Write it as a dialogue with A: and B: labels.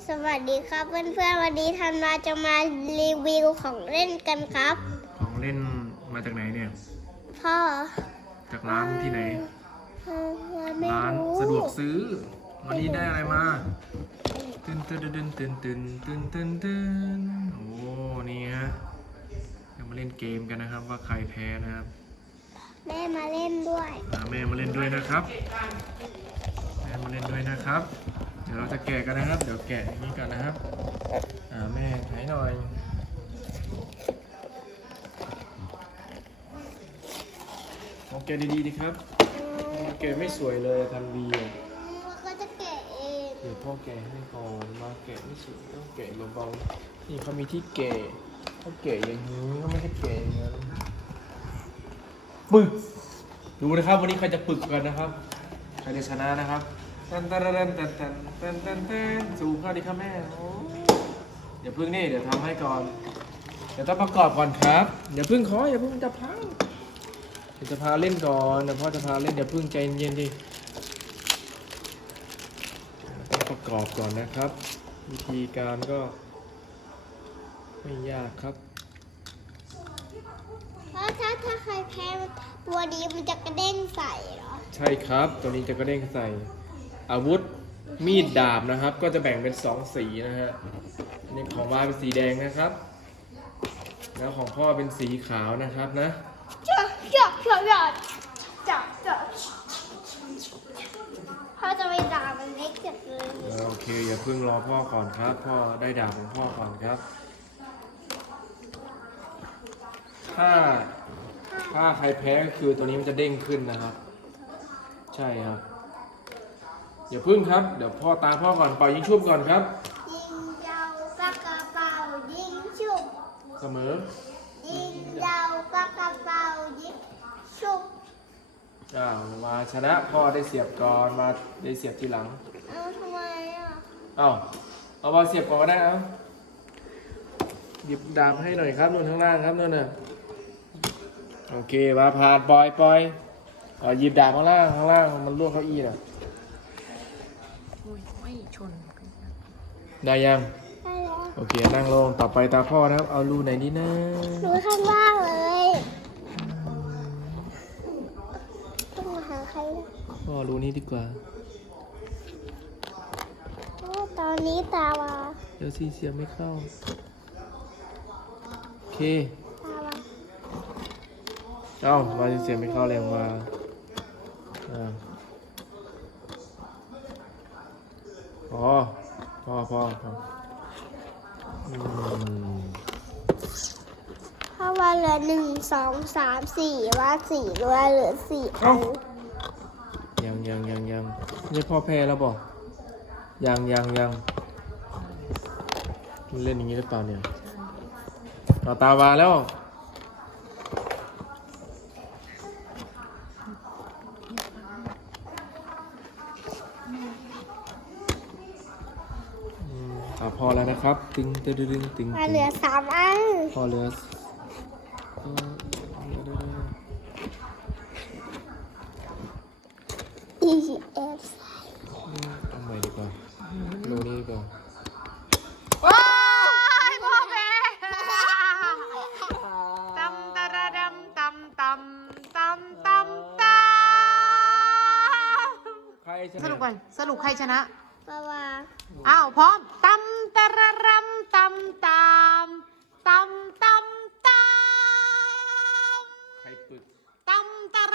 A: สวัสดีครับเพื่อนๆวันนี้ธันวาจะมารีวิวของเล่นกันครับ
B: ของเล่นมาจากไหนเนี่ย
A: พ่อ
B: จากร้านที่ไหนร้านสะดวกซื้อวันนี้ได้อะไรมาตื่นตื่นตื่นตื่นตื่นตื่นตื่นตื่นโอ้นี่ฮะจะมาเล่นเกมกันนะครับว่าใครแพ้นะครับ
A: แม่มาเล่นด้วย
B: แม่มาเล่นด้วยนะครับแม่มาเล่นด้วยนะครับเดี๋ยวเราจะแกะกันนะครับเดี๋ยวแกะอย่างนี้กันนะครับแม่ถ่ายหน่อยลองแกะดีๆดีครับแกะไม่สวยเลยทำดี
A: ก็จะแกะเอง
B: เดี๋ยวพ่อแกะให้ก่อนมาแกะไม่สวยต้องแกะเบาๆนี่เขามีที่แกะเขาแกะอย่างนี้เขาไม่ได้แกะอย่างนั้นปึกดูนะครับวันนี้ใครจะปึกกันนะครับใครจะชนะนะครับตันตันตันตันตันตันตันตันสูงเข้าดีครับแม่อย่าพึ่งนี่เดี๋ยวทำให้ก่อนเดี๋ยวต้องประกอบก่อนครับอย่าพึ่งอย่าพึ่งจะพังเดี๋ยวจะพาเล่นก่อนเดี๋ยวพ่อจะพาเล่นอย่าพึ่งใจเย็นดิต้องประกอบก่อนนะครับวิธีการก็ไม่ยากครับ
A: เพราะถ้าใครแพ้ตัวนี้มันจะกระเด้งใส่เหรอ
B: ใช่ครับตัวนี้จะกระเด้งใส่อาวุธมีดดาบนะครับก็จะแบ่งเป็น2สีนะฮะนี่ของมาเป็นสีแดงนะครับแล้วของพ่อเป็นสีขาวนะครับนะ
A: พ่อจะไปด่ามันเล็กจัดเลย
B: โอเคอย่าเพิ่งรอพ่อก่อนครับพ่อได้ดาบของพ่อก่อนครับถ้าใครแพ้ก็คือตัวนี้มันจะเด้งขึ้นนะครับใช่ครับอย่าพึ่งครับเดี๋ยวพ่อตามพ่อก่อนปล่อยยิงชุบก่อนครับ
A: ยิงเจ้าปากกระเป๋ายิงชุบ
B: เสมอ
A: ยิงเจ้าปากกระเป๋ายิงชุบ
B: มาชนะพ่อได้เสียบก่อนมาได้เสียบทีหลัง
A: ทำไม
B: เอามาเสียบก่อนก็ได้หยิบดาบให้หน่อยครับนู่นข้างล่างครับนู่นน่ะโอเคมาผ่านปล่อยหยิบดาบข้างล่างมันลวกเก้าอี้น่ะ
C: ไม่ชน
B: ได้ยัง
A: ได้แล้ว
B: โอเคนั่งลงต่อไปตาพ่อนะครับเอารูไหนดีนะ
A: รูข้างล่างเลยต้องมาหาใคร
B: พ่อรูนี้ดีกว่า
A: ตอนนี้ตาวา
B: เดี๋ยวซีเสียไม่เข้าโอเค
A: ตาวา
B: มาเสียไม่เข้าแรงมาพอ
A: ถ้าว่าเหลือ1 2 3 4ว่า4ว่าเหลือ4อัน
B: ยังนี่พ่อแพ้แล้วบอกยังเล่นอย่างนี้หรือเปล่าเนี่ยต่อตาวาแล้วพอแล้วนะครับตึง
A: เหลือ3อัน
B: พอเหลือเอาใหม่ดีกว่าโลนี้ดีกว่า
C: ว้ายพ่อแพ้ตำตะระดำตำ
B: ใครชนะ
C: สรุปก่อนสรุปใครชนะ
A: ปะวา
C: อ้าวพร้อมตำตะระรำตำ
B: ใครปึก
C: ตำตะ